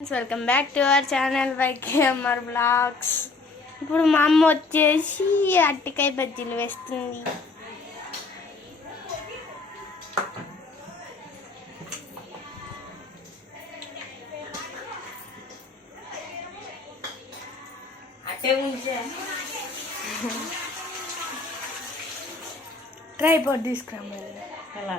Welcome back to our channel YKMR vlogs. ఇప్పుడు మా అమ్మ వచ్చేసి అరటికాయ బజ్జీలు వేస్తుంది. ట్రైపాడ్ తీసుకురావాలి అలా.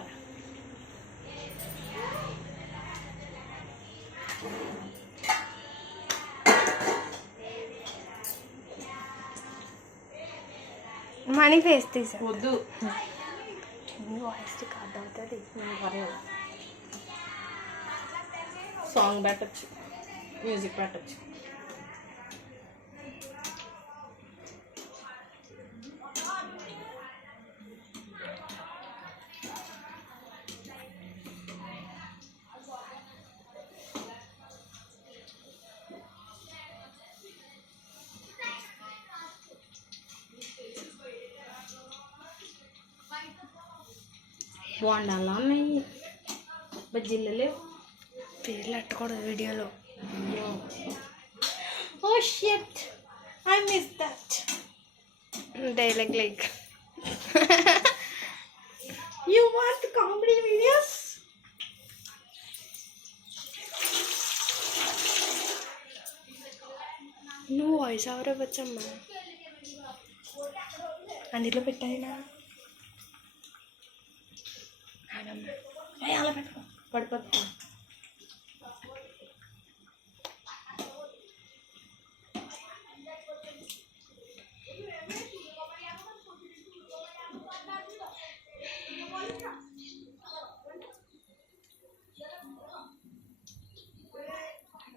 మనీ ఫేస్ తీసా వద్దు, వాయిస్ రికార్డ్ అవుతుంది. సాంగ్ పెట్టచ్చు, మ్యూజిక్ పెట్టచ్చు. బాగుండాలా అన్నయ్య బజ్జీలు లేవు, పేర్లు అట్టకూడదు వీడియోలో. Oh shit, I miss that dialogue like you want comedy videos. నువ్వు వాయిస్ ఓవర్ ఇవ్వచ్చమ్మా, అందులో పెట్టాయినా అలా పెట్టుకో, పడిపోతా.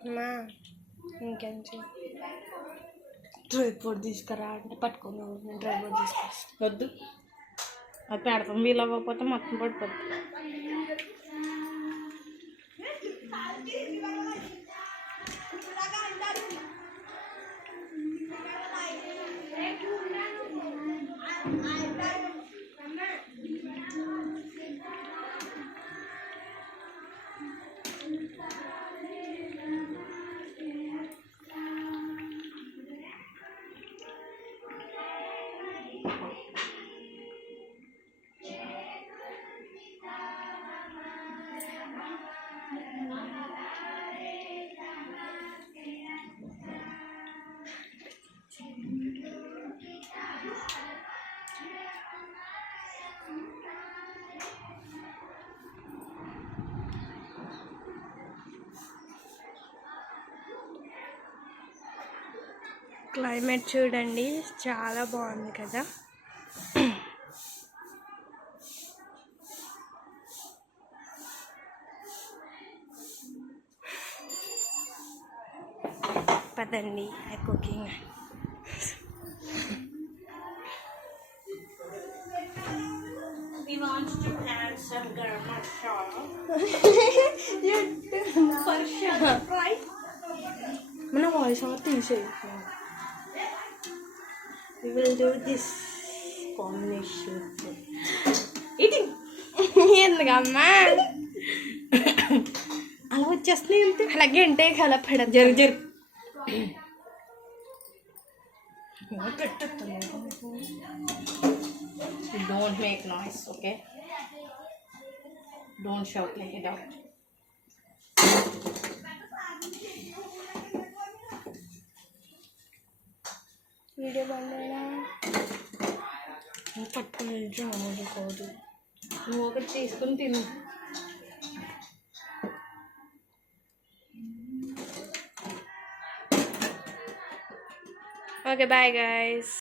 అమ్మా ఇంకేం ట్రైపాడ్ తీసుకురా అంటే పట్టుకున్నావు. నేను ట్రైపాడ్ తీసుకొస్తాను. వద్దు, అది పెడతాం, వీలు అవ్వకపోతే మొత్తం పడిపోద్ది. క్లైమేట్ చూడండి, చాలా బాగుంది కదా. పదండి cooking. We want to add some garam masala. Right? మన వాయిస్ ఓవర్ తీసేయి. We will do this combination. Eating. ఎందుకమ్మా అలా వచ్చేస్తున్నాయి అంతే. అలాగే అంటే అలా పెడదు. జరుగు జరుగు. Don't make noise, okay? Don't shout like it out. Video బందేనా పట్టుకుని కాదు. నువ్వు ఒకటి తీసుకుని తిను. Okay bye guys.